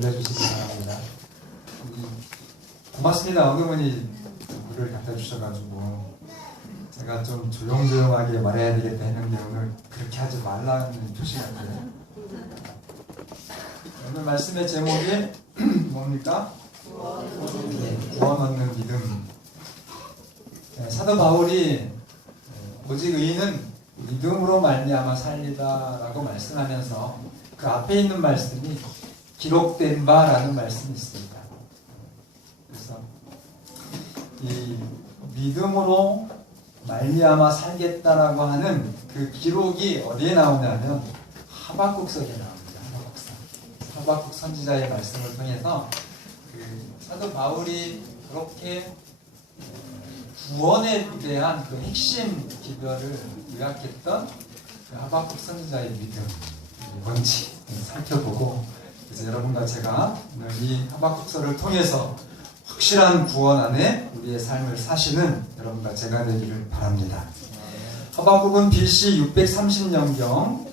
돌려주시기 바랍니다. 고맙습니다. 어느 분이 물을 갖다 주셔가지고 제가 좀 조용조용하게 말해야 되겠다 했는데 오늘 그렇게 하지 말라는 표시 같아요. 오늘 말씀의 제목이 뭡니까? 구원 얻는 믿음. 사도 바울이 오직 의인은 믿음으로 말미암아 살리다라고 말씀하면서 그 앞에 있는 말씀이 기록된 바라는 말씀이 있습니다. 그래서 이 믿음으로 말미암아 살겠다라고 하는 그 기록이 어디에 나오냐면 하박국서에 나옵니다. 하박국 선지자의 말씀을 통해서 그 사도 바울이 그렇게 구원에 대한 그 핵심 기별을 요약했던 그 하박국 선지자의 믿음 뭔지 살펴보고, 그래서 여러분과 제가 오늘 이 하박국서를 통해서 확실한 구원 안에 우리의 삶을 사시는 여러분과 제가 되기를 바랍니다. 하박국은 BC 630년경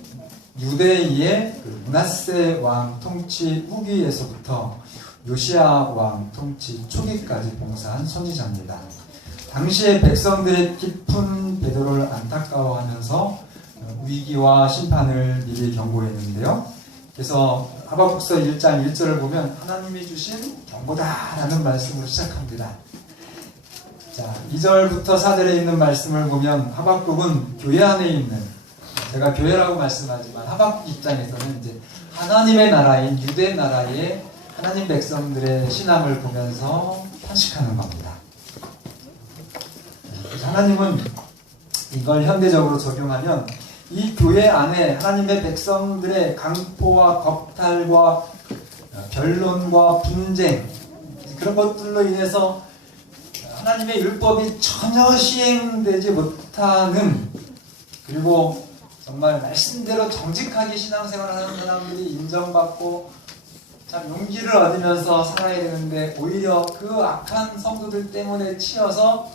유대의 그 므낫세 왕 통치 후기에서부터 요시야 왕 통치 초기까지 봉사한 선지자입니다. 당시의 백성들의 깊은 배도를 안타까워하면서 위기와 심판을 미리 경고했는데요. 그래서 하박국서 1장 1절을 보면 하나님이 주신 경고다라는 말씀으로 시작합니다. 자, 2절부터 4절에 있는 말씀을 보면 하박국은 교회 안에 있는, 제가 교회라고 말씀하지만 하박국 입장에서는 이제 하나님의 나라인 유대 나라의 하나님 백성들의 신앙을 보면서 탄식하는 겁니다. 하나님은 이걸 현대적으로 적용하면 이 교회 안에 하나님의 백성들의 강포와 겁탈과 변론과 분쟁, 그런 것들로 인해서 하나님의 율법이 전혀 시행되지 못하는, 그리고 정말 말씀대로 정직하게 신앙생활을 하는 사람들이 인정받고 참 용기를 얻으면서 살아야 되는데 오히려 그 악한 성도들 때문에 치여서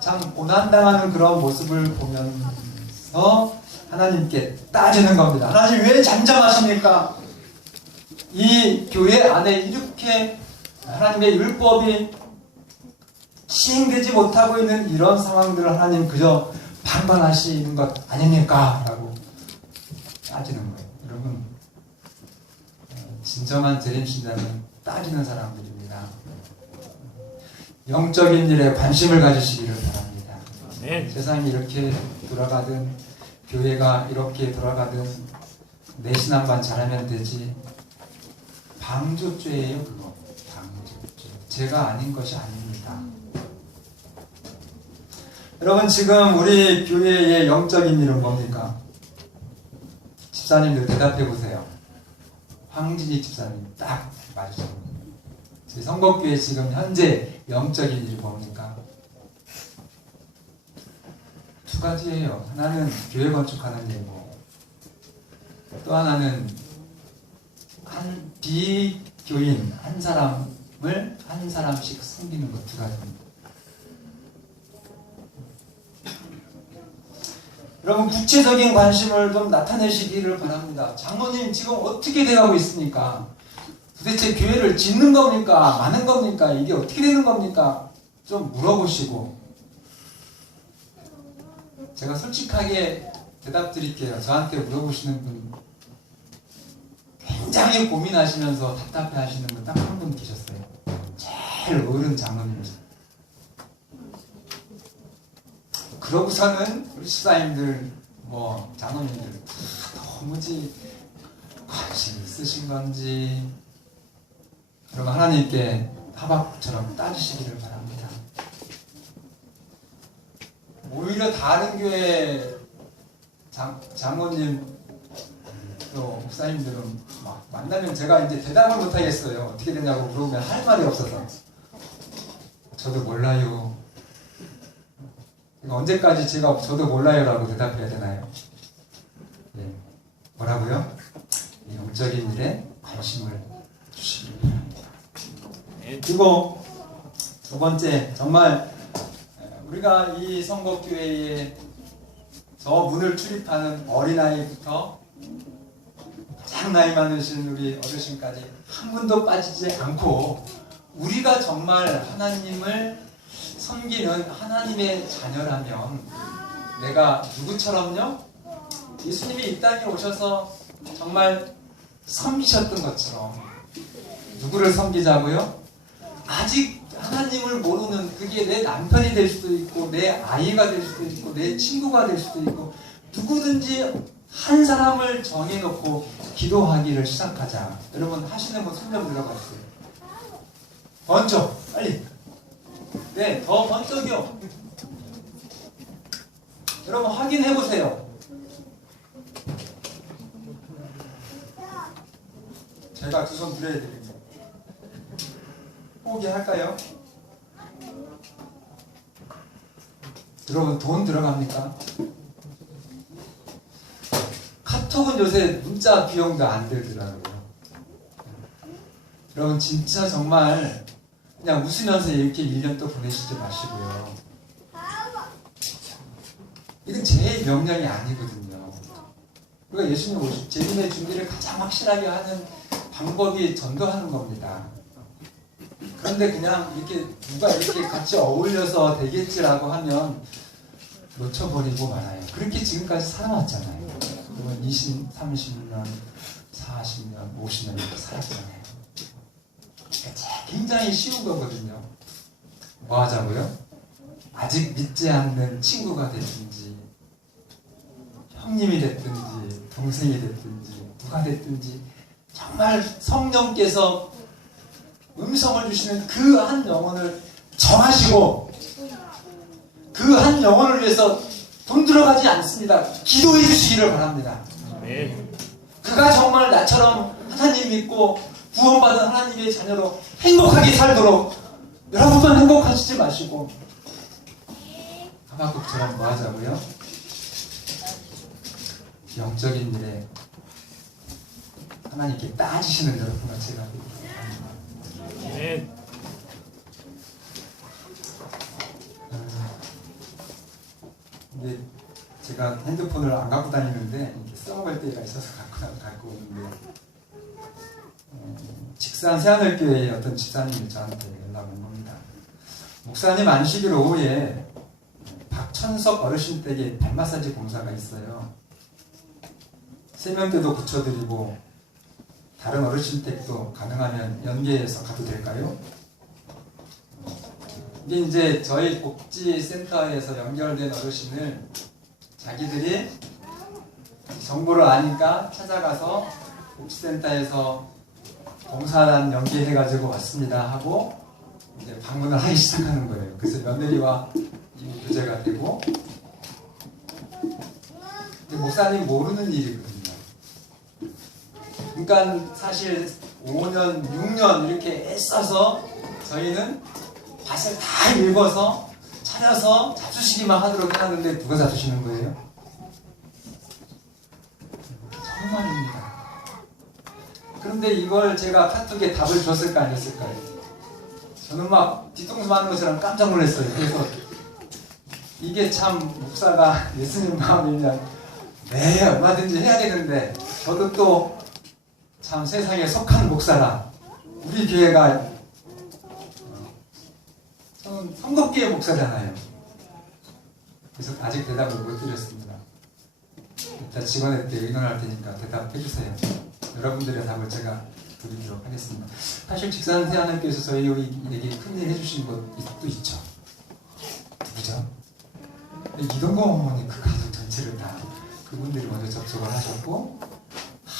참 고난당하는 그런 모습을 보면서 하나님께 따지는 겁니다. 하나님 왜 잠잠하십니까? 이 교회 안에 이렇게 하나님의 율법이 시행되지 못하고 있는 이런 상황들을 하나님 그저 판단하시는 것 아닙니까? 라고 따지는 거예요. 여러분, 진정한 재림신자는 따지는 사람들입니다. 영적인 일에 관심을 가지시기를 바랍니다. 네. 세상이 이렇게 돌아가든 교회가 이렇게 돌아가든 내 신앙만 잘하면 되지. 방조죄예요, 그거. 방조죄. 죄가 아닌 것이 아닙니다. 여러분, 지금 우리 교회의 영적인 일은 뭡니까? 집사님들 대답해 보세요. 황진희 집사님 딱 맞으십니다. 저희 성곡교회 지금 현재 영적인 일이 뭡니까? 두 가지예요. 하나는 교회 건축하는 일이고, 또 하나는 한 비교인 한 사람을 한 사람씩 섬기는 것, 두 가지입니다. 여러분, 구체적인 관심을 좀 나타내시기를 바랍니다. 장로님 지금 어떻게 돼가고 있습니까? 도대체 교회를 짓는 겁니까? 마는 겁니까? 이게 어떻게 되는 겁니까? 좀 물어보시고, 제가 솔직하게 대답 드릴게요. 저한테 물어보시는 분 굉장히 고민하시면서 답답해 하시는 분 딱 한 분 계셨어요. 제일 어른 장로님이세요. 그러고서는 우리 집사님들, 장로님들 너무지 관심 있으신 건지, 그러면 하나님께 하박국처럼 따지시기를 바랍니다. 오히려 다른 교회 장로님 또 목사님들은 막 만나면 제가 이제 대답을 못 하겠어요. 어떻게 되냐고 물어보면 할 말이 없어서 저도 몰라요. 언제까지 제가 저도 몰라요라고 대답해야 되나요? 네. 뭐라고요? 영적인 일에 관심을 주시기 바랍니다. 그리고 두 번째, 정말 우리가 이 성곡교회에 저 문을 출입하는 어린아이부터 가장 나이 많으신 우리 어르신까지 한 분도 빠지지 않고 우리가 정말 하나님을 섬기는 하나님의 자녀라면 내가 누구처럼요? 예수님이 이 땅에 오셔서 정말 섬기셨던 것처럼 누구를 섬기자고요? 아직 하나님을 모르는 그게 내 남편이 될 수도 있고 내 아이가 될 수도 있고 내 친구가 될 수도 있고 누구든지 한 사람을 정해놓고 기도하기를 시작하자. 여러분 하시는 분 손 좀 들어가세요. 번쩍 빨리. 네, 더 번쩍이요. 여러분 확인해 보세요. 제가 두 손 들어야 되겠죠. 포기할까요? 여러분 돈 들어갑니까? 카톡은 요새 문자 비용도 안 들더라고요. 여러분 진짜 정말 그냥 웃으면서 이렇게 1년 또 보내시지 마시고요. 이건 제 명령이 아니거든요. 우리가 예수님 오실 재림의 준비를 가장 확실하게 하는 방법이 전도하는 겁니다. 그런데 그냥 이렇게 누가 이렇게 같이 어울려서 되겠지라고 하면 놓쳐버리고 말아요. 그렇게 지금까지 살아왔잖아요. 그러면 20, 30년, 40년, 50년 이렇게 살았잖아요. 굉장히 쉬운 거거든요. 뭐 하자고요? 아직 믿지 않는 친구가 됐든지 형님이 됐든지 동생이 됐든지 누가 됐든지 정말 성령께서 음성을 주시는 그 한 영혼을 정하시고 그 한 영혼을 위해서 돈 들어가지 않습니다. 기도해 주시기를 바랍니다. 그가 정말 나처럼 하나님 믿고 구원받은 하나님의 자녀로 행복하게 살도록 여러분만 행복하시지 마시고 하박국처럼 뭐 하자고요? 영적인 일에 하나님께 따지시는 여러분과 제가 되겠습니다. 근데 제가 핸드폰을 안 갖고 다니는데 이렇게 써먹을 때가 있어서 갖고 오는데 직산 새하늘교회의 어떤 집사님이 저한테 연락 온 겁니다. 목사님 안식일 오후에 박천석 어르신 댁에 발 마사지 공사가 있어요. 세면대도 붙여드리고 다른 어르신 댁도 가능하면 연계해서 가도 될까요? 이게 이제 저희 복지센터에서 연결된 어르신을 자기들이 정보를 아니까 찾아가서 복지센터에서 봉사단 연계해가지고 왔습니다 하고 이제 방문을 하기 시작하는 거예요. 그래서 며느리와 이미 교제가 되고 목사님 모르는 일이거든요. 그러니까 사실 5년, 6년 이렇게 애써서 저희는 밭을 다 읽어서 차려서 잡수시기만 하도록 해놨는데 누가 잡수시는 거예요? 정말입니다. 그런데 이걸 제가 카톡에 답을 줬을까 안 줬을까요? 저는 막 뒤통수 맞는 것처럼 깜짝 놀랐어요. 그래서 이게 참 목사가 예수님 마음이면 네 얼마든지 해야 되는데 저도 또 참 세상에 속한 목사라 우리 교회가 저는 성덕교회 목사잖아요. 그래서 아직 대답을 못 드렸습니다. 이따 직원한테 의논할 테니까 대답해 주세요. 여러분들의 답을 제가 드리도록 하겠습니다. 사실 직산 새하늘교회에서 저희에게 큰일 해주신 것도 있죠. 누구죠? 이동건 어머니 그 가족 전체를 다 그분들이 먼저 접촉을 하셨고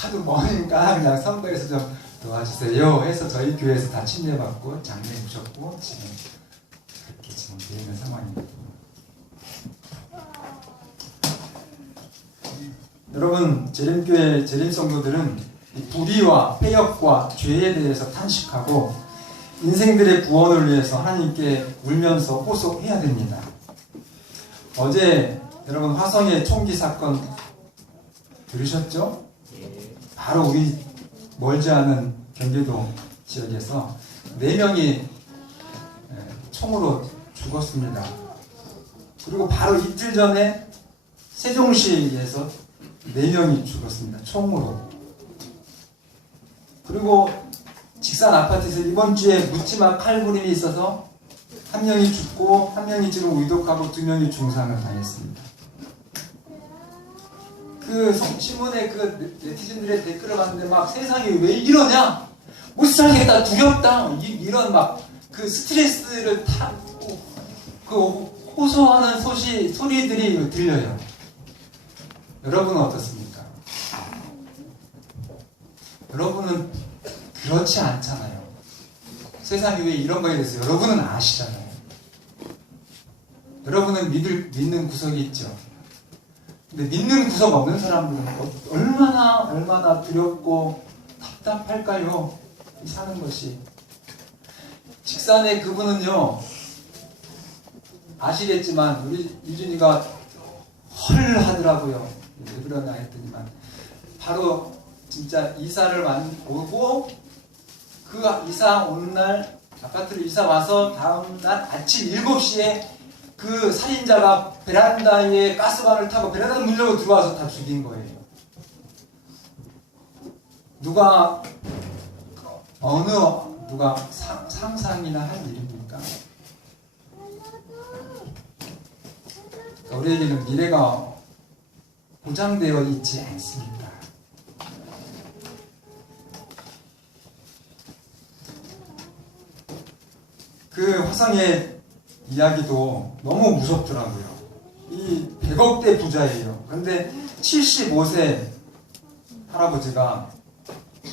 하도 머니까 그냥 선거에서 좀 도와주세요 해서 저희 교회에서 다 침례받고 장례 모셨고 지금 그렇게 지금 되어 있는 상황이거든요. 여러분 재림교회 재림성도들은 불의와 패역과 죄에 대해서 탄식하고 인생들의 구원을 위해서 하나님께 울면서 호소해야 됩니다. 어제 여러분 화성의 총기 사건 들으셨죠? 바로 우리 멀지 않은 경기도 지역에서 4명이 총으로 죽었습니다. 그리고 바로 이틀 전에 세종시에서 4명이 죽었습니다. 총으로. 그리고 직산 아파트에서 이번 주에 묻지마 칼부림이 있어서 한 명이 죽고 한 명이 지금 위독하고 두 명이 중상을 당했습니다. 그 신문에 그 네티즌들의 댓글을 봤는데 막 세상이 왜 이러냐? 못 살겠다, 두렵다, 이런 막 그 스트레스를 타고 그 호소하는 소리들이 들려요. 여러분은 어떻습니까? 여러분은 그렇지 않잖아요. 세상이 왜 이런 거에 대해서 여러분은 아시잖아요. 여러분은 믿는 구석이 있죠. 근데 믿는 구석 없는 사람들은 얼마나 두렵고 답답할까요? 사는 것이. 직산의 그분은요, 아시겠지만 우리 유진이가 헐 하더라고요. 왜 그러나 했더니만 바로 진짜 이사를 오고 그 이사 오는 날 아파트를 이사 와서 다음 날 아침 7시에 그 살인자가 베란다에 가스관을 타고 베란다를 문 열고 들어와서 다 죽인 거예요. 누가 상상이나 할 일입니까? 우리에게는 미래가 보장되어 있지 않습니다. 그 화성의 이야기도 너무 무섭더라고요. 이 100억대 부자예요. 그런데 75세 할아버지가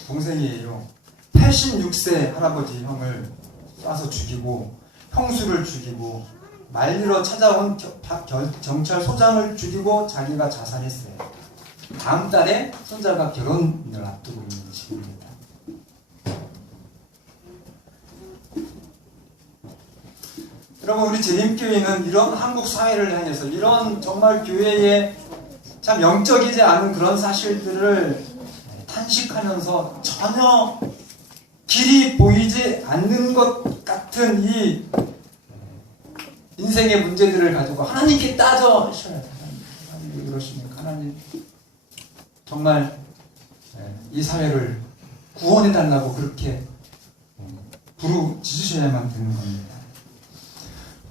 동생이에요. 86세 할아버지 형을 쏴서 죽이고 형수를 죽이고 말리러 찾아온 경찰소장을 죽이고 자기가 자살했어요. 다음 달에 손자가 결혼을 앞두고 있는 시기입니다. 여러분, 우리 재림교회는 이런 한국 사회를 향해서 이런 정말 교회의 참 영적이지 않은 그런 사실들을 탄식하면서 전혀 길이 보이지 않는 것 같은 이 인생의 문제들을 가지고 하나님께 따져 하셔야 돼요. 하나님 왜 그러십니까? 하나님 정말 이 사회를 구원해달라고 그렇게 부르짖으셔야만 되는 겁니다.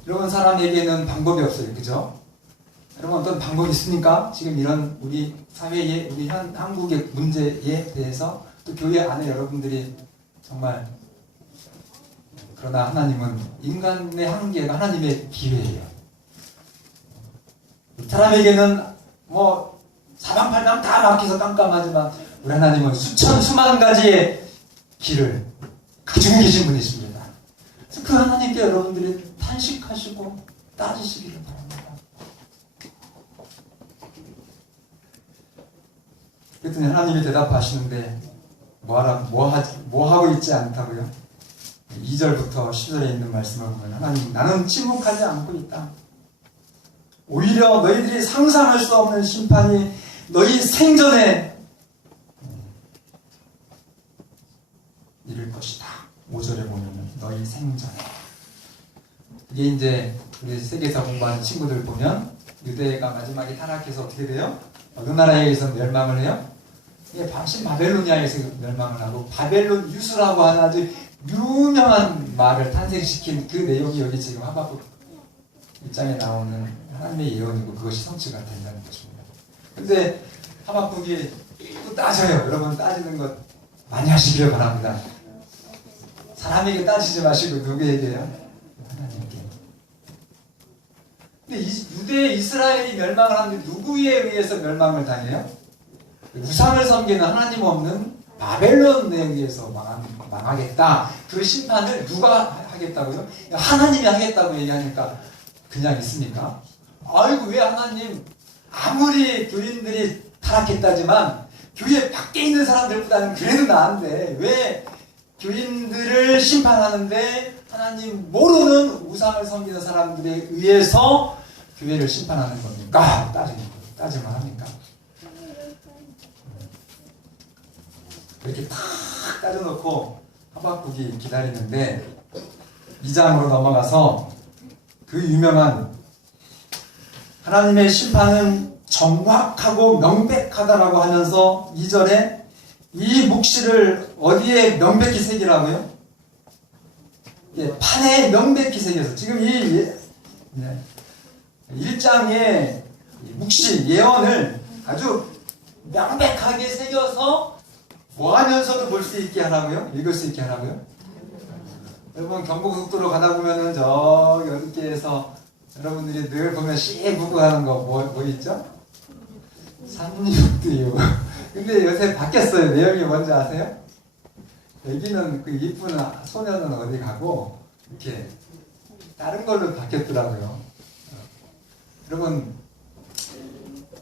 여러분, 사람에게는 방법이 없어요. 그죠? 여러분, 어떤 방법이 있습니까? 지금 이런 우리 사회의, 우리 한국의 문제에 대해서 또 교회 안에 여러분들이 정말, 그러나 하나님은 인간의 한계가 하나님의 기회예요. 사람에게는 뭐 사방팔방 다 막혀서 깜깜하지만 우리 하나님은 수만 가지의 길을 가지고 계신 분이십니다. 그래서 그 하나님께 여러분들이 탄식하시고 따지시기를 바랍니다. 그랬더니 하나님이 대답하시는데 뭐 하고 있지 않다고요? 2절부터 10절에 있는 말씀을 보면 하나님, 나는 침묵하지 않고 있다. 오히려 너희들이 상상할 수 없는 심판이 너희 생전에 이를 것이다. 5절에 보면 너희 생전에. 이게 이제 우리 세계사 공부하는 친구들 보면 유대가 마지막에 타락해서 어떻게 돼요? 어느 나라에 의해서 멸망을 해요? 이게 바벨로니아에서 멸망을 하고 바벨론 유수라고 하는 아주 유명한 말을 탄생시킨 그 내용이 여기 지금 하박국 1장에 나오는 하나님의 예언이고 그것이 성취가 된다는 것입니다. 근데 하박국이 또 따져요. 여러분, 따지는 것 많이 하시기를 바랍니다. 사람에게 따지지 마시고 누구에게요? 하나님께. 근데 유대 이스라엘이 멸망을 하는데 누구에 의해서 멸망을 당해요? 우상을 섬기는 하나님 없는 바벨론에 의해서 망하겠다. 그 심판을 누가 하겠다고요? 하나님이 하겠다고 얘기하니까 그냥 있습니까? 아이고, 왜 하나님, 아무리 교인들이 타락했다지만 교회 밖에 있는 사람들보다는 그래도 나은데 왜 교인들을 심판하는데 하나님 모르는 우상을 섬기는 사람들에 의해서 교회를 심판하는 겁니까? 따지만 합니까? 이렇게 탁 따져놓고 하박국이 기다리는데 2장으로 넘어가서 그 유명한 하나님의 심판은 정확하고 명백하다라고 하면서 2절에 이 묵시를 어디에 명백히 새기라고요? 예, 판에 명백히 새겨서 지금 이 1장의 묵시 예언을 아주 명백하게 새겨서 뭐 하면서도 볼 수 있게 하라고요? 읽을 수 있게 하라고요? 여러분 경부고속도로 가다 보면은 저기 어디께에서 여러분들이 늘 보면 씩 묵고 가는 거 뭐 있죠? 산육두유. 근데 요새 바뀌었어요. 내용이 뭔지 아세요? 여기는 그 이쁜 소녀는 어디 가고 이렇게 다른 걸로 바뀌었더라고요. 여러분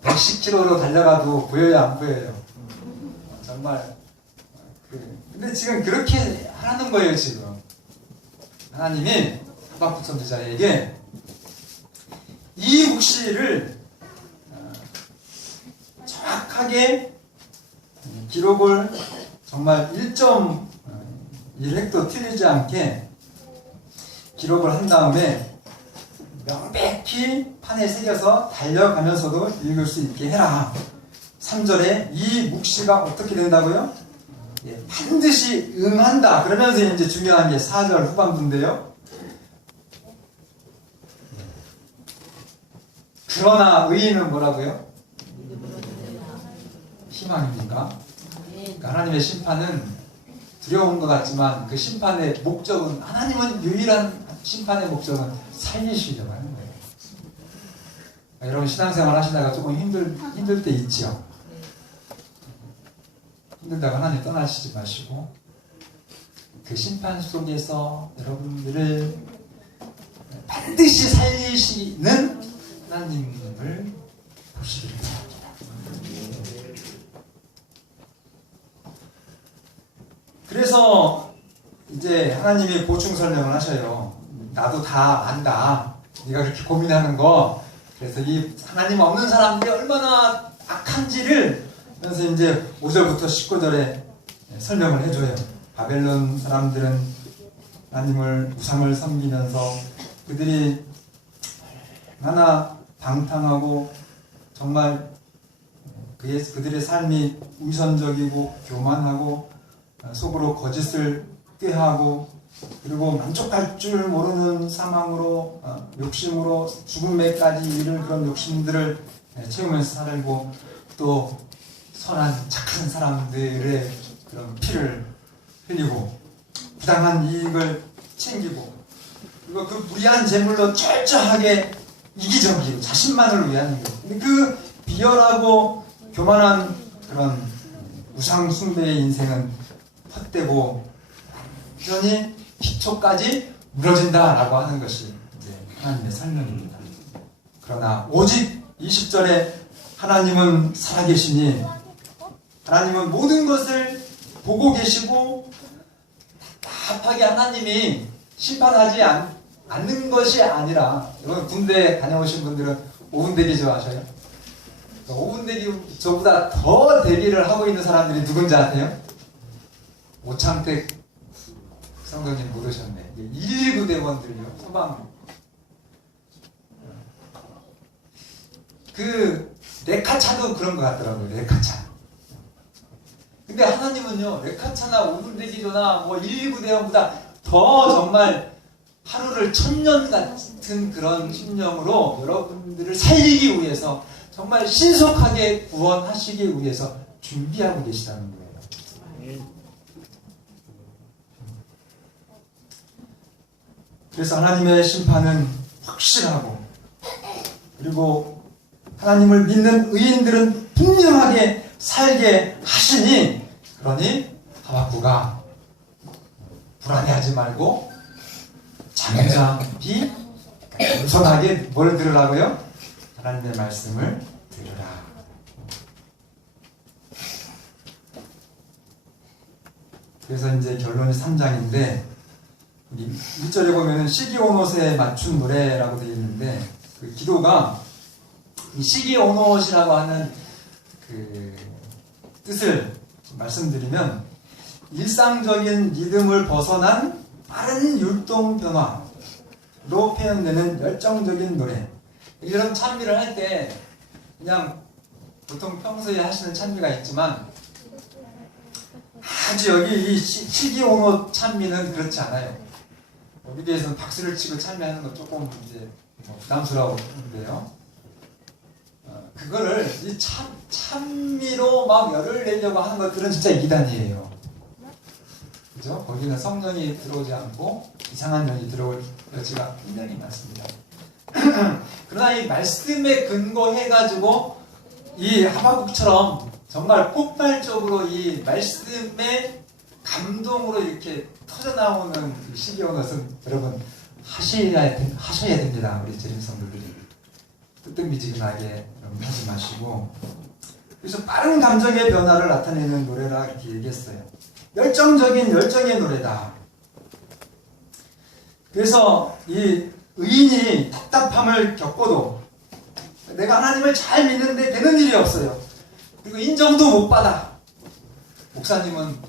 110km로 달려가도 보여요, 안 보여요? 정말 근데 지금 그렇게 하라는 거예요. 지금 하나님이 하박국 선지자에게 이 묵시를 정확하게 기록을 정말 1.1획도 틀리지 않게 기록을 한 다음에 명백히 판에 새겨서 달려가면서도 읽을 수 있게 해라. 3절에 이 묵시가 어떻게 된다고요? 예, 반드시 응한다. 그러면서 이제 중요한 게 4절 후반부인데요. 그러나 의인은 뭐라고요? 희망입니까? 그러니까 하나님의 심판은 두려운 것 같지만 그 심판의 목적은, 하나님은 유일한 심판의 목적은 살리시려고 하는 거예요. 여러분 신앙생활 하시다가 조금 힘들 때 있죠? 힘들다고 하나님 떠나시지 마시고 그 심판 속에서 여러분들을 반드시 살리시는 하나님을 보시기를 바랍니다. 그래서 이제 하나님이 보충 설명을 하셔요. 나도 다 안다. 네가 그렇게 고민하는 거. 그래서 이 하나님 없는 사람들이 얼마나 악한지를 그래서 이제 5절부터 19절에 설명을 해줘요. 바벨론 사람들은 하나님을 우상을 섬기면서 그들이 얼마나 방탕하고 정말 그들의 삶이 위선적이고 교만하고 속으로 거짓을 꾀하고 그리고 만족할 줄 모르는 사망으로 욕심으로 죽음에까지 이를 그런 욕심들을 채우면서 살고 또 선한 착한 사람들의 그런 피를 흘리고 부당한 이익을 챙기고 그리고 그 무리한 재물로 철저하게 이기적이고 자신만을 위하는 것. 그 비열하고 교만한 그런 우상 숭배의 인생은 헛되고 완전히 기초까지 무너진다라고 하는 것이 이제 하나님의 설명입니다. 그러나 오직 20절에 하나님은 살아계시니 하나님은 모든 것을 보고 계시고 답답하게 하나님이 심판하지 않는 것이 아니라 여러분 군대 다녀오신 분들은 5분 대기 좋아하셔요? 5분 대기 저보다 더 대기를 하고 있는 사람들이 누군지 아세요? 오창택 성도님 못 오셨네. 119 대원들요. 소방. 그 레카차도 그런 것 같더라고요. 레카차. 근데 하나님은요. 레카차나 5분 대기조나 뭐 119 대원보다 더 정말 하루를 1000년 같은 그런 심령으로 여러분들을 살리기 위해서 정말 신속하게 구원하시기 위해서 준비하고 계시다는 거예요. 그래서 하나님의 심판은 확실하고 그리고 하나님을 믿는 의인들은 분명하게 살게 하시니 그러니 하박국아 불안해하지 말고 잠잠히 겸손하게 뭘 들으라고요? 하나님의 말씀을 들으라. 그래서 이제 결론이 3장인데 1절에 보면은 시기온옷에 맞춘 노래라고 되어 있는데 그 기도가 이 시기온옷이라고 하는 그 뜻을 말씀드리면 일상적인 리듬을 벗어난 빠른 율동 변화로 표현되는 열정적인 노래. 이런 찬미를 할 때 그냥 보통 평소에 하시는 찬미가 있지만 아주 여기 이 시기온호 찬미는 그렇지 않아요. 미국에서는 박수를 치고 찬미하는 건 조금 이제 부담스러운데요. 그거를 이 찬미로 막 열을 내려고 하는 것들은 진짜 이단이에요. 그죠? 거기는 성령이 들어오지 않고 이상한 영이 들어올 여지가 굉장히 많습니다. 그러나 이 말씀에 근거해가지고 이 하박국처럼 정말 폭발적으로 이 말씀의 감동으로 이렇게 터져나오는 시기온옷은 여러분 하셔야 됩니다. 우리 재림 성도들이 뜨뜻미지근하게 여러분 하지 마시고, 그래서 빠른 감정의 변화를 나타내는 노래라 이렇게 얘기했어요. 열정적인 열정의 노래다. 그래서 이 의인이 답답함을 겪어도 내가 하나님을 잘 믿는데 되는 일이 없어요. 그리고 인정도 못 받아. 목사님은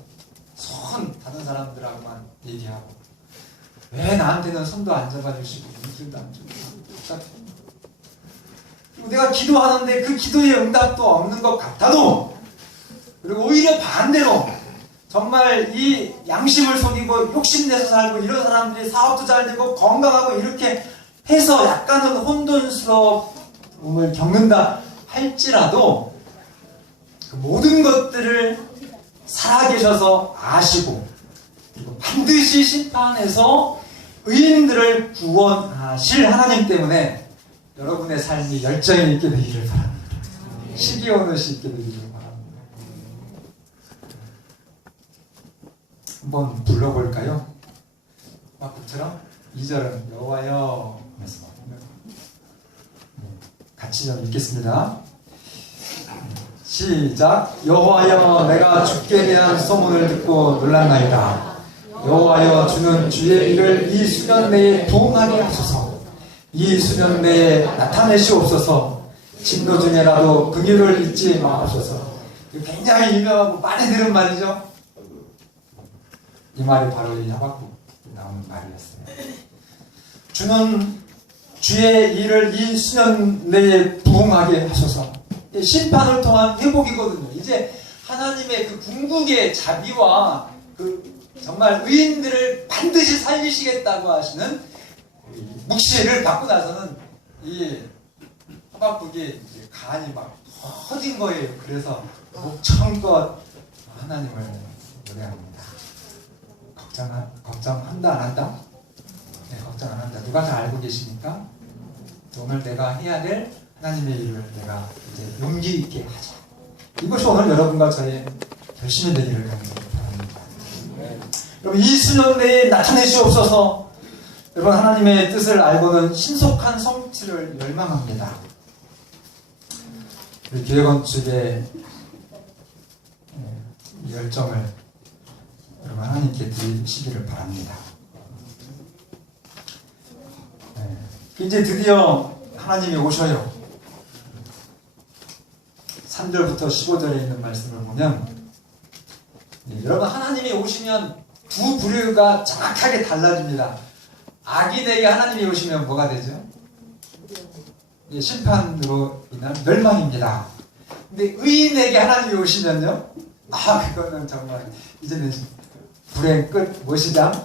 다른 사람들하고만 얘기하고 왜 나한테는 손도 안 잡아주시고 눈길도 안 주고 답답해. 그리고 내가 기도하는데 그 기도의 응답도 없는 것 같아도, 그리고 오히려 반대로 정말 이 양심을 속이고 욕심내서 살고 이런 사람들이 사업도 잘 되고 건강하고 이렇게 해서 약간은 혼돈스러움을 겪는다 할지라도 그 모든 것들을 살아계셔서 아시고 그리고 반드시 심판해서 의인들을 구원하실 하나님 때문에 여러분의 삶이 열정이 있게 되기를 바랍니다. 시기온옷이 있게 되기를 바랍니다. 한번 불러볼까요? 마크처럼 2절은 여호와여 하면서 같이 좀 읽겠습니다. 시작. 여호와여 내가 주께 대한 소문을 듣고 놀랐나이다. 여호와여 주는 주의 일을 이 수년 내에 부응하게 하소서. 이 수년 내에 나타내시옵소서. 진노 중에라도 긍휼을 잊지 마옵소서. 굉장히 유명하고 많이 들은 말이죠. 이 말이 바로 이 하박국 나오는 말이었어요. 주는 주의 일을 이 수년 내에 부응하게 하소서. 심판을 통한 회복이거든요. 이제 하나님의 그 궁극의 자비와 그 정말 의인들을 반드시 살리시겠다고 하시는 묵시를 받고 나서는 이 하박국이 간이 막 터진 거예요. 그래서 목청껏 하나님을 노래합니다. 걱정한다 안 한다? 네, 걱정 안 한다. 누가 다 알고 계십니까? 오늘 내가 해야 될 하나님의 일을 내가 이제 용기 있게 하자. 이것이 오늘 여러분과 저의 결심이 되기를 바랍니다. 여러분 이 수년 내에 나타내시옵소서. 여러분 하나님의 뜻을 알고는 신속한 성취를 열망합니다. 우리 교회 건축의 열정을 여러분 하나님께 드리시기를 바랍니다. 이제 드디어 하나님이 오셔요. 3절부터 15절에 있는 말씀을 보면 여러분 하나님이 오시면 두 부류가 정확하게 달라집니다. 악인에게 하나님이 오시면 뭐가 되죠? 심판으로 인한 멸망입니다. 근데 의인에게 하나님이 오시면요, 그거는 정말 이제는 불행 끝 무엇이다?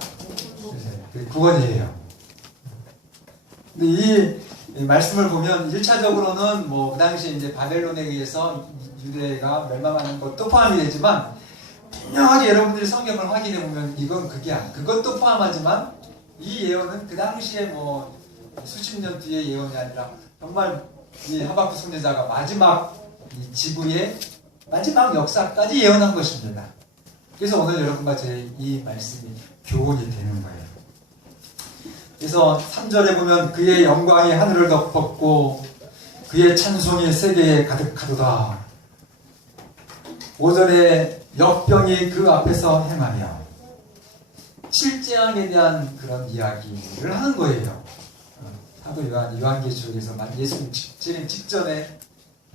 구원이에요. 근데 이 말씀을 보면 1차적으로는 그 당시에 이제 바벨론에 의해서 유대가 멸망하는 것도 포함이 되지만, 분명하게 여러분들이 성경을 확인해 보면 이건 그것도 포함하지만 이 예언은 그 당시에 수십 년 뒤의 예언이 아니라 정말 이 하박국 선지자가 마지막 이 지구의 마지막 역사까지 예언한 것입니다. 그래서 오늘 여러분과 제 이 말씀이 교훈이 되는 거예요. 그래서 3절에 보면 그의 영광이 하늘을 덮었고 그의 찬송이 세계에 가득하도다. 5절에 역병이 그 앞에서 행하며 칠재앙에 대한 그런 이야기를 하는 거예요. 사도 요한계시록에서 예수님 직전에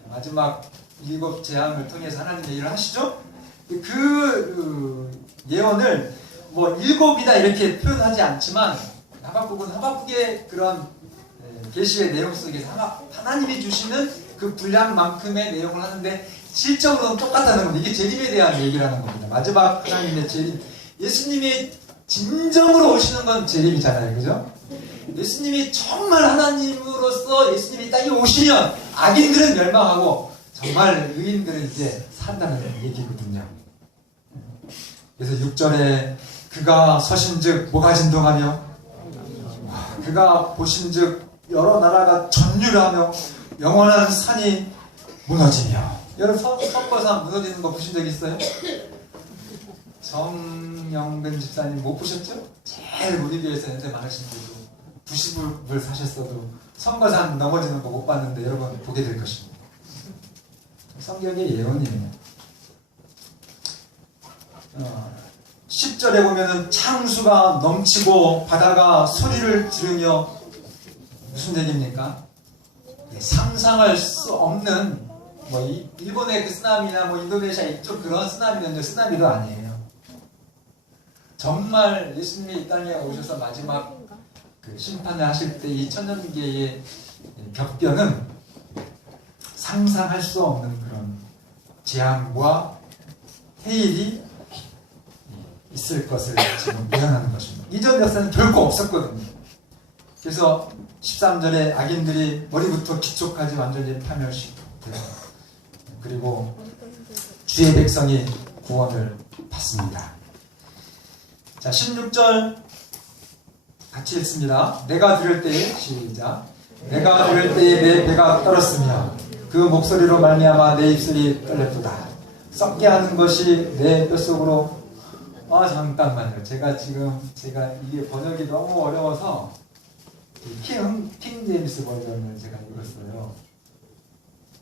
마지막 7 재앙을 통해서 하나님의 일을 하시죠. 그 예언을 7이다 이렇게 표현하지 않지만 하박국은 하박국의 그런 계시의 내용 속에서 하나님이 주시는 그 분량만큼의 내용을 하는데 실적으로는 똑같다는 겁니다. 이게 재림에 대한 얘기라는 겁니다. 마지막 하나님의 재림. 예수님이 진정으로 오시는 건 재림이잖아요. 그죠? 예수님이 정말 하나님으로서 예수님이 이 땅에 오시면 악인들은 멸망하고 정말 의인들은 이제 산다는 얘기거든요. 그래서 6절에 그가 서신즉 뭐가 진동하며 그가 보신즉 여러 나라가 전율하며 영원한 산이 무너지며. 여러분 선거산 무너지는 거 보신 적 있어요? 정영근 집사님 못 보셨죠? 제일 우리 교회에서 연세 많으신 분도 90불 사셨어도 선거산 넘어지는 거 못 봤는데 여러분 보게 될 것입니다. 성경의 예언이에요. 10절에 보면은 창수가 넘치고 바다가 소리를 지르며 무슨 얘기입니까? 상상할 수 없는 뭐 일본의 그 쓰나미나 뭐 인도네시아 이쪽 그런 쓰나미는 쓰나미도 아니에요. 정말 예수님이 이 땅에 오셔서 마지막 그 심판을 하실 때 이 천년계의 격변은 상상할 수 없는 그런 재앙과 해일이 있을 것을 지금 예언하는 것입니다. 이전 역사는 결코 없었거든요. 그래서 13절에 악인들이 머리부터 기초까지 완전히 파멸시켜요. 그리고 주의 백성이 구원을 받습니다. 자, 16절 같이 읽습니다. 내가 들을 때에 시작. 내가 들을 때에 내 배가 떨었으며 그 목소리로 말미암아 내 입술이 떨렸도다. 썩게 하는 것이 내 뼛속으로. 잠깐만요. 제가 이게 번역이 너무 어려워서 킹 제임스 버전을 제가 읽었어요.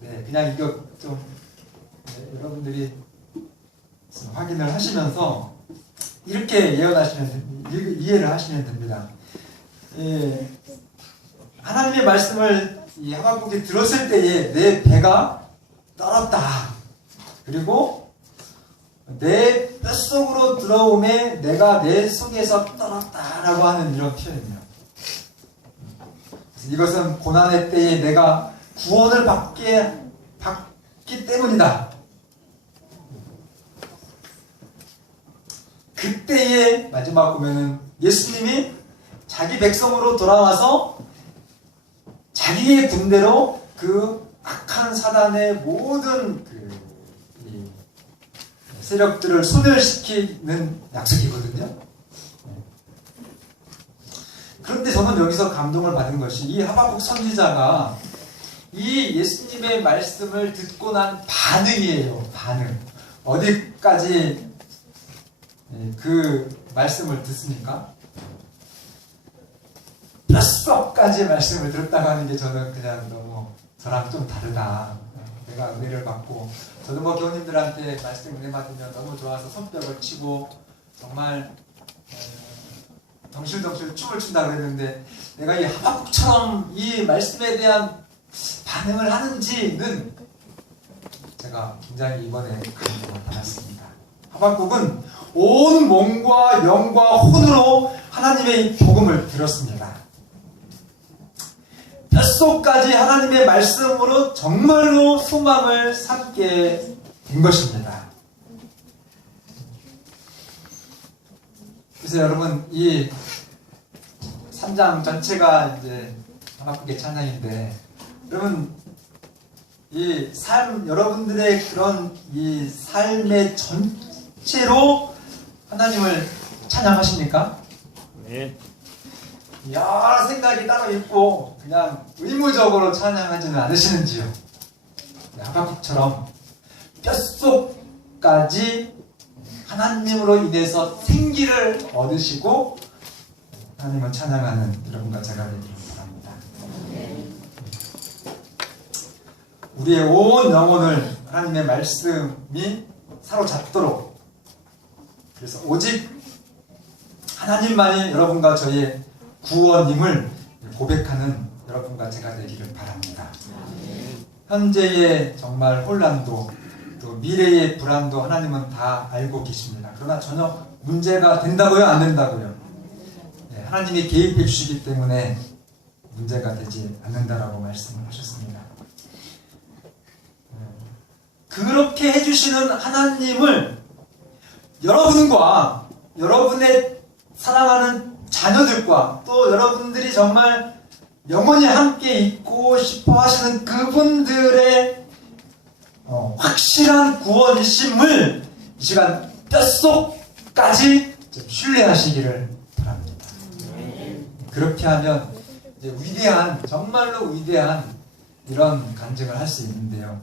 네, 그냥 이거 좀 여러분들이 확인을 하시면서 이렇게 이해를 하시면 됩니다. 하나님의 말씀을 이 하박국이 들었을 때에 내 배가 떨었다. 그리고 내 뼛속으로 들어오매 내가 내 속에서 떨었다라고 하는 이런 표현이에요. 이것은 고난의 때에 내가 구원을 받기 때문이다. 그때에 마지막 보면은 예수님이 자기 백성으로 돌아와서 자기의 군대로 그 악한 사단의 모든 이 세력들을 소멸시키는 약속이거든요. 그런데 저는 여기서 감동을 받은 것이 이 하박국 선지자가 이 예수님의 말씀을 듣고 난 반응이에요. 반응. 어디까지 그 말씀을 듣습니까? 뼛속까지 말씀을 들었다고 하는 게 저는 그냥 너무 저랑 좀 다르다. 내가 은혜를 받고 저도 뭐 교우님들한테 말씀 은혜 받으면 너무 좋아서 손뼉을 치고 정말 덩실덩실 춤을 춘다 그랬는데 내가 이 하박국처럼 이 말씀에 대한 반응을 하는지는 제가 굉장히 이번에 감동을 받았습니다. 하박국은 온 몸과 영과 혼으로 하나님의 복음을 들었습니다. 뼛속까지 하나님의 말씀으로 정말로 소망을 삼게 된 것입니다. 그래서 여러분 이 3장 전체가 이제 하박국의 찬양인데 여러분 이 삶 여러분들의 그런 이 삶의 전체로 하나님을 찬양하십니까? 네. 여러 생각이 따로 있고 그냥 의무적으로 찬양하지는 않으시는지요? 하박국처럼 뼛속까지 하나님으로 인해서 생기를 얻으시고 하나님을 찬양하는 여러분과 제가 되기를 바랍니다. 우리의 온 영혼을 하나님의 말씀이 사로잡도록 그래서 오직 하나님만이 여러분과 저의 구원임을 고백하는 여러분과 제가 되기를 바랍니다. 현재의 정말 혼란도 또 미래의 불안도 하나님은 다 알고 계십니다. 그러나 전혀 문제가 된다고요? 안 된다고요? 네, 하나님이 개입해 주시기 때문에 문제가 되지 않는다라고 말씀을 하셨습니다. 그렇게 해주시는 하나님을 여러분과 여러분의 사랑하는 자녀들과 또 여러분들이 정말 영원히 함께 있고 싶어 하시는 그분들의 확실한 구원이심을 이 시간 뼛속까지 신뢰하시기를 바랍니다. 그렇게 하면 이제 위대한, 정말로 위대한 이런 간증을 할 수 있는데요.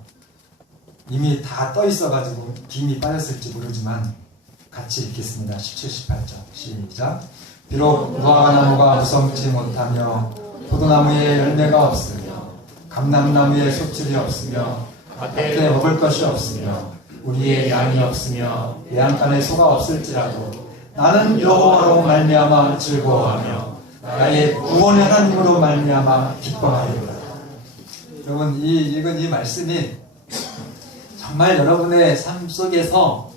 이미 다 떠 있어가지고 김이 빠졌을지 모르지만 같이 읽겠습니다. 17, 18절 시작. 비록 무화과나무가 무성치 못하며 포도나무에 열매가 없으며 감람나무에 소출이 없으며 밭에 먹을 것이 없으며 우리의 양이 없으며 외양간에 소가 없을지라도 나는 여호와로 말미암아 즐거워하며 나의 구원의 하나님으로 말미암아 기뻐하리로다. 여러분, 이 읽은 이 말씀이 정말 여러분의 삶 속에서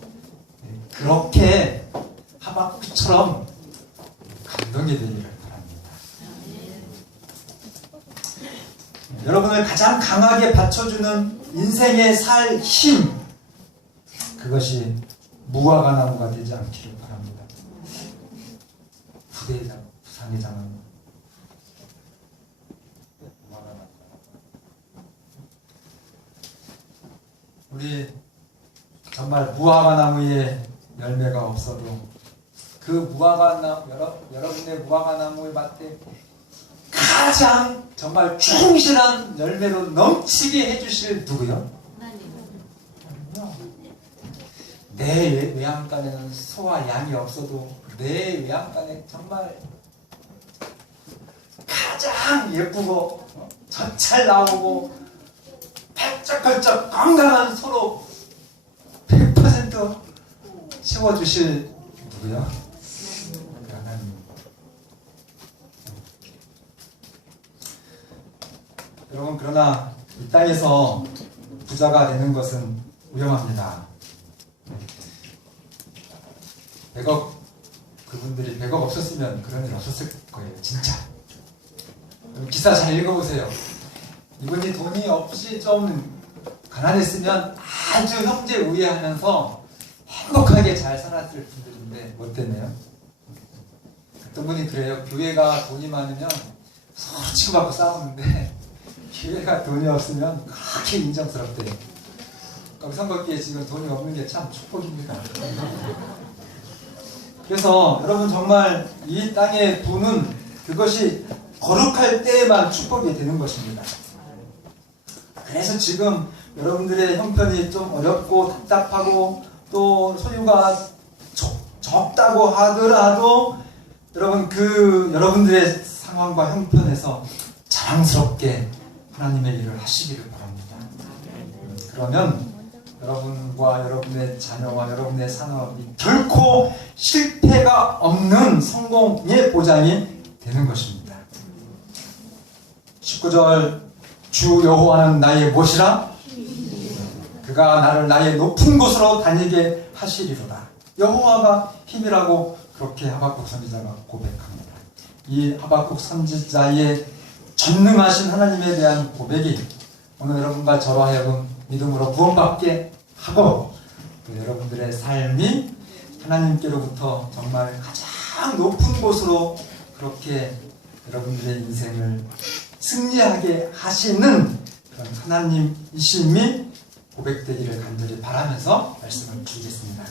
그렇게 하박국처럼 감동이 되기를 바랍니다. 여러분을 가장 강하게 받쳐주는 인생의 살 힘, 그것이 무화과나무가 되지 않기를 바랍니다. 부상의 장은 무화과나무. 우리 정말 무화과나무에 열매가 없어도 그 무화과나무, 여러분의 무화과나무의 밭에 가장 정말 충실한 열매로 넘치게 해주실 누구요? 내 외양간에는 소와 양이 없어도 내 외양간에 정말 가장 예쁘고 젖잘 나오고 팔쩍팔쩍 건강한 소로 100% 채워주실 누구요? 하나님. 여러분, 그러나 이 땅에서 부자가 되는 것은 위험합니다. 100억, 그분들이 100억 없었으면 그런 일 없었을 거예요. 진짜. 기사 잘 읽어보세요. 이분이 돈이 없이 좀 가난했으면 아주 형제 우애하면서 행복하게 잘 살았을 분들인데 못 됐네요. 어떤 분이 그래요. 교회가 돈이 많으면 서로 치고받고 싸우는데 교회가 돈이 없으면 그렇게 인정스럽대요. 선거기에 지금 돈이 없는 게 참 축복입니다. 그래서 여러분, 정말 이 땅의 부는 그것이 거룩할 때에만 축복이 되는 것입니다. 그래서 지금 여러분들의 형편이 좀 어렵고 답답하고 또 소유가 적다고 하더라도 여러분, 여러분들의 상황과 형편에서 자랑스럽게 하나님의 일을 하시기를 바랍니다. 그러면 여러분과 여러분의 자녀와 여러분의 산업이 결코 실패가 없는 성공의 보장이 되는 것입니다. 19절, 주 여호와는 나의 무엇이라? 그가 나를 나의 높은 곳으로 다니게 하시리로다. 여호와가 힘이라고 그렇게 하박국 선지자가 고백합니다. 이 하박국 선지자의 전능하신 하나님에 대한 고백이 오늘 여러분과 저로 하여금 믿음으로 구원받게 하고 또 여러분들의 삶이 하나님께로부터 정말 가장 높은 곳으로 그렇게 여러분들의 인생을 승리하게 하시는 그런 하나님이심이 고백되기를 간절히 바라면서 말씀을 드리겠습니다.